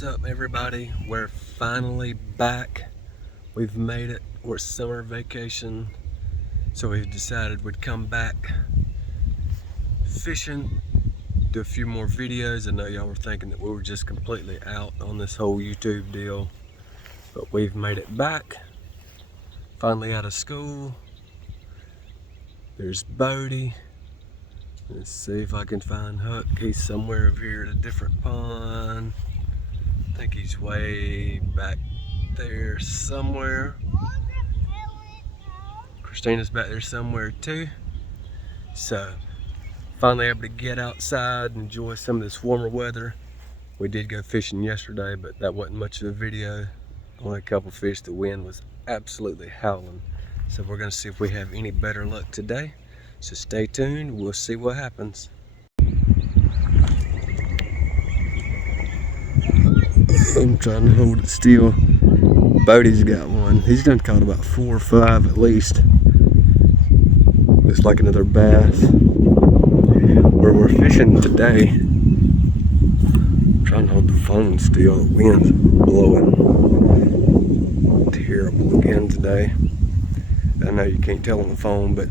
What's up, everybody? We're finally back. We've made it. We're summer vacation, so we've decided we'd come back fishing, do a few more videos. I know y'all were thinking that we were just completely out on this whole YouTube deal, but we've made it back. Finally out of school. There's Bodie. Let's see if I can find Huck. He's somewhere over here at a different pond. I think he's way back there somewhere. Christina's back there somewhere too. So, finally able to get outside and enjoy some of this warmer weather. We did go fishing yesterday, but that wasn't much of a video. Only a couple fish. The wind was absolutely howling. So we're gonna see if we have any better luck today. So stay tuned, we'll see what happens. I'm trying to hold it still. Bodie's got one. He's done caught about 4 or 5 at least. Looks like another bass. Where we're fishing today, I'm trying to hold the phone still. The wind's blowing terrible again today. I know you can't tell on the phone, but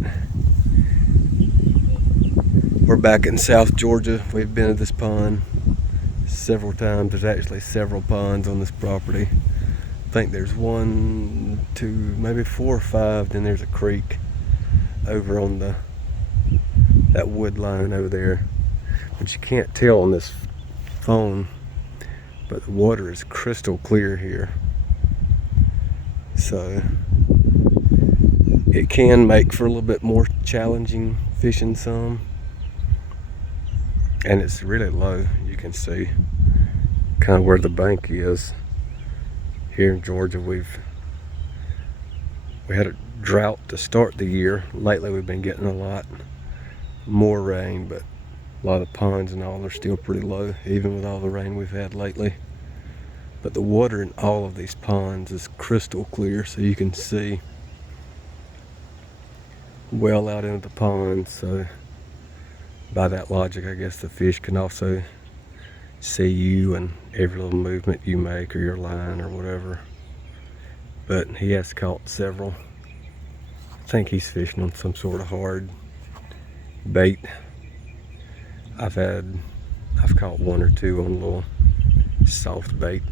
we're back in South Georgia. We've been at this pond several times. There's actually several ponds on this property. I think there's 1, 2, maybe 4 or 5. Then there's a creek over on that wood line over there, but you can't tell on this phone, but the water is crystal clear here, so it can make for a little bit more challenging fishing some. And it's really low. You can see kind of where the bank is. Here in Georgia, we had a drought to start the year. Lately we've been getting a lot more rain, but a lot of the ponds and all are still pretty low, even with all the rain we've had lately. But the water in all of these ponds is crystal clear, so you can see well out into the pond. So by that logic, I guess the fish can also see you and every little movement you make, or your line or whatever. But he has caught several. I think he's fishing on some sort of hard bait. I've caught 1 or 2 on a little soft bait.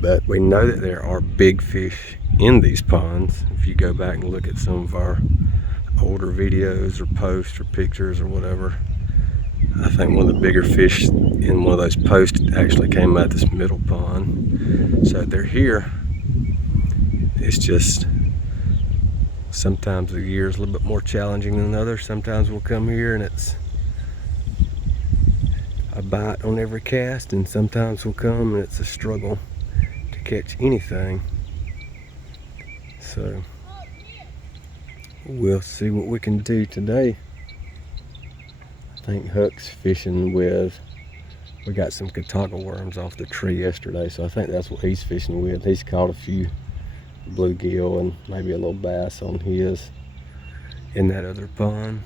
But we know that there are big fish in these ponds. If you go back and look at some of our older videos or posts or pictures or whatever, I think one of the bigger fish in one of those posts actually came out this middle pond. So they're here. It's just sometimes the year is a little bit more challenging than others. Sometimes we'll come here and it's a bite on every cast, and sometimes we'll come and it's a struggle to catch anything. So we'll see what we can do today. I think Huck's fishing with, we got some Catawba worms off the tree yesterday, so I think that's what he's fishing with. He's caught a few bluegill and maybe a little bass on his in that other pond.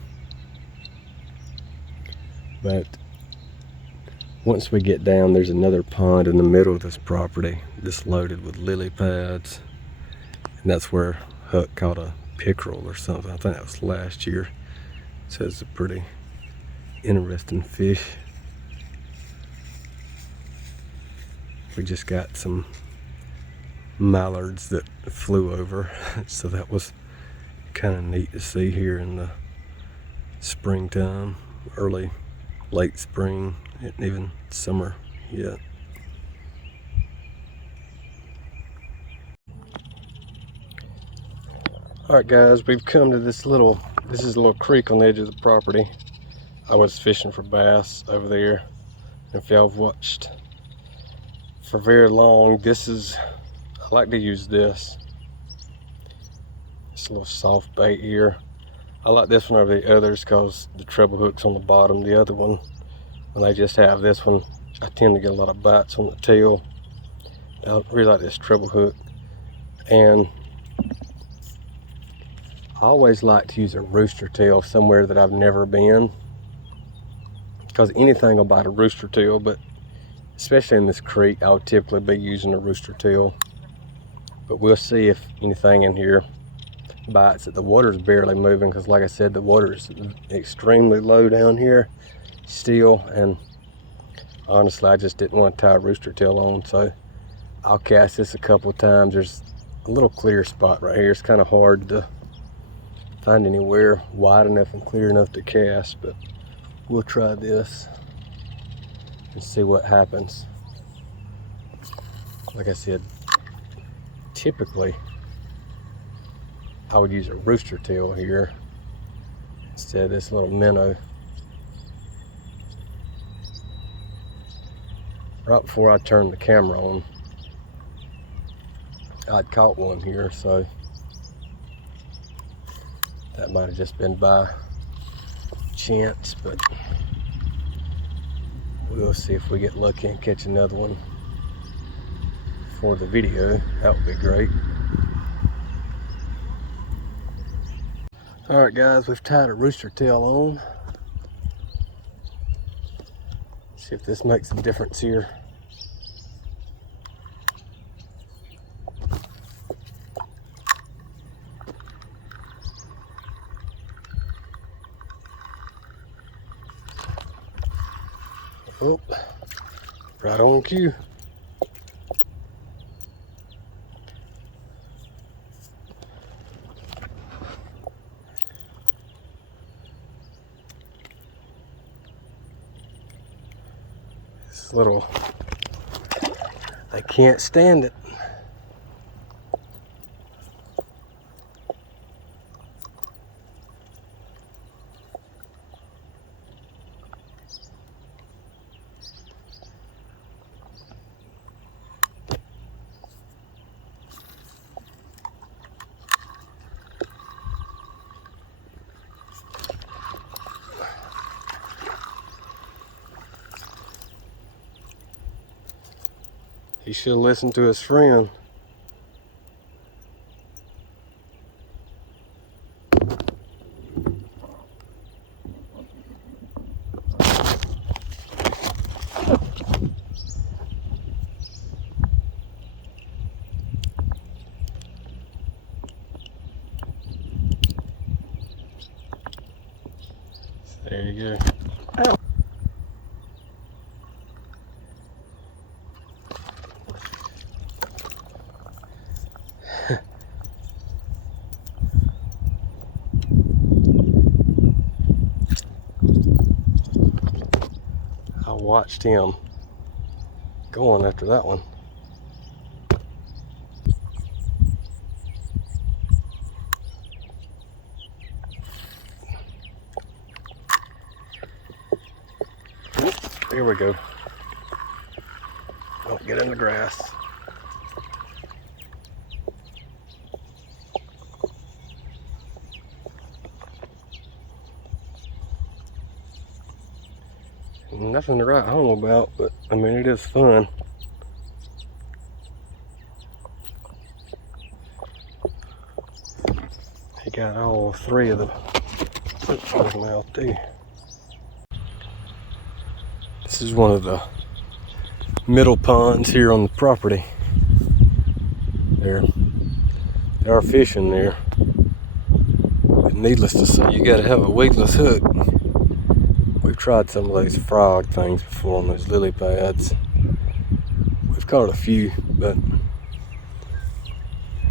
But once we get down, there's another pond in the middle of this property that's loaded with lily pads, and that's where Huck caught a pickerel or something. I think that was last year. So it's a pretty interesting fish. We just got some mallards that flew over, so that was kind of neat to see here in the springtime, late spring, and even summer yet. Alright guys, we've come to this is a little creek on the edge of the property. I was fishing for bass over there. If y'all have watched for very long, I like to use this. It's a little soft bait here. I like this one over the others because the treble hook's on the bottom. The other one, when they just have this one, I tend to get a lot of bites on the tail. I really like this treble hook. And I always like to use a rooster tail somewhere that I've never been, because anything will bite a rooster tail, but especially in this creek, I would typically be using a rooster tail. But we'll see if anything in here bites it. The water's barely moving because, like I said, the water's extremely low down here still, and honestly I just didn't want to tie a rooster tail on, so I'll cast this a couple of times. There's a little clear spot right here. It's kind of hard to find anywhere wide enough and clear enough to cast, but we'll try this and see what happens. Like I said, typically I would use a rooster tail here instead of this little minnow. Right before I turned the camera on, I'd caught one here, so that might have just been by chance, but we'll see if we get lucky and catch another one for the video. That would be great. All right, guys, we've tied a rooster tail on. See if this makes a difference here. Oh, right on cue. This little, they can't stand it. He should listen to his friend. There you go. Ow. I watched him going after that one. Here we go. Don't get in the grass. Nothing to write home about, but I mean, it is fun. He got all three of the hooks in his mouth too. This is one of the middle ponds here on the property. There are fish in there. But needless to say, you gotta have a weedless hook. We've tried some of those frog things before on those lily pads. We've caught a few, but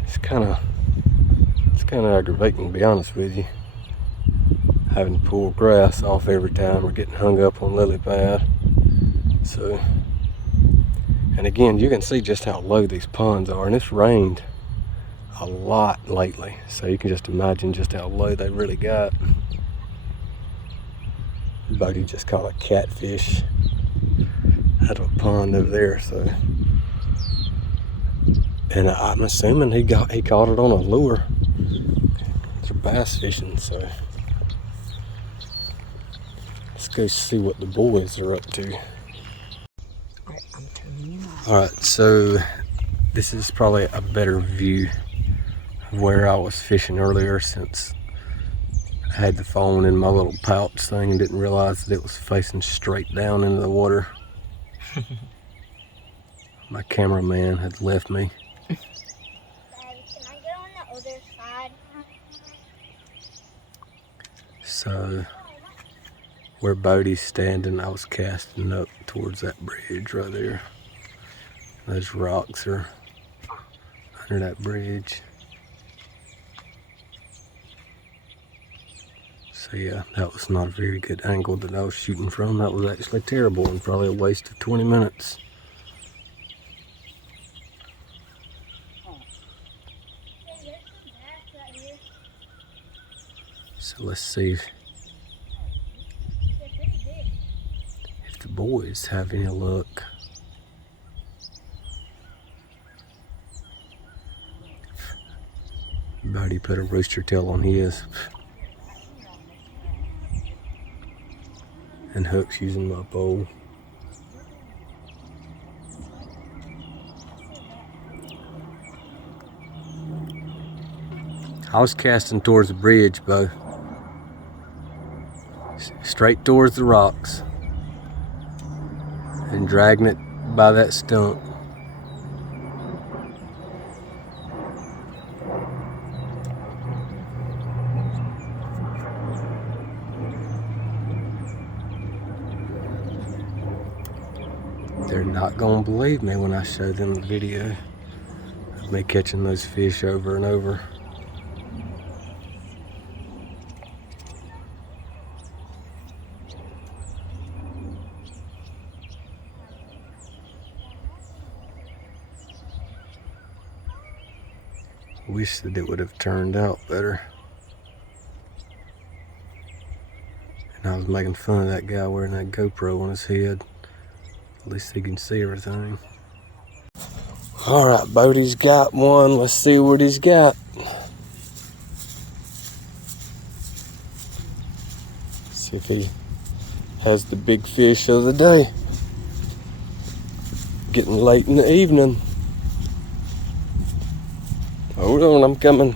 it's kind of aggravating, to be honest with you, having to pull grass off every time we're getting hung up on lily pad. So, and again, you can see just how low these ponds are, and it's rained a lot lately, so you can just imagine just how low they really got. Buddy just caught a catfish out of a pond over there, so, and I'm assuming he caught it on a lure. They're bass fishing, so let's go see what the boys are up to. Alright, so this is probably a better view of where I was fishing earlier, since I had the phone in my little pouch thing and didn't realize that it was facing straight down into the water. My cameraman had left me. Daddy, can I go on the other side? So, where Bodie's standing, I was casting up towards that bridge right there. Those rocks are under that bridge. So yeah, that was not a very good angle that I was shooting from. That was actually terrible and probably a waste of 20 minutes. So let's see if the boys have any luck. Bodie put a rooster tail on his. And Hook's using my bow. I was casting towards the bridge, Bo. Straight towards the rocks. And dragging it by that stump. They're not gonna believe me when I show them the video of me catching those fish over and over. Wish that it would have turned out better. And I was making fun of that guy wearing that GoPro on his head. At least he can see everything. Alright, Bodie's got one. Let's see what he's got. See if he has the big fish of the day. Getting late in the evening. Hold on, I'm coming.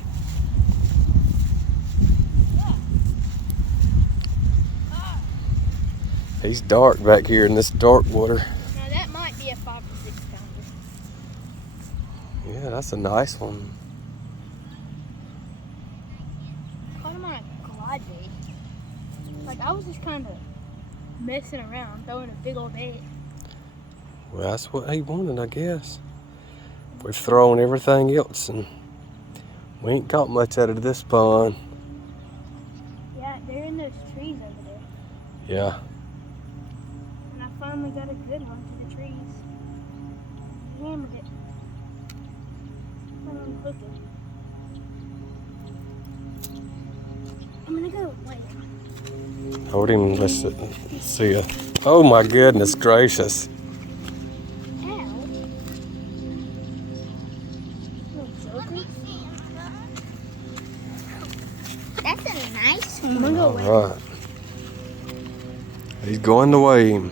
He's dark back here in this dark water. Now that might be a 5 or 6 pounder. Yeah, that's a nice one. Caught him on a glide bait. Like I was just kind of messing around, throwing a big old bait. Well, that's what he wanted, I guess. We've thrown everything else and we ain't caught much out of this pond. Yeah, they're in those trees over there. Yeah. And I finally got a good one to the trees. Hammered it. I'm gonna hook it. I'm gonna go. Wait. Hold him, let's see ya. Oh my goodness gracious. Ow. That's a nice one. I'm gonna go away. All right. He's going to weigh him.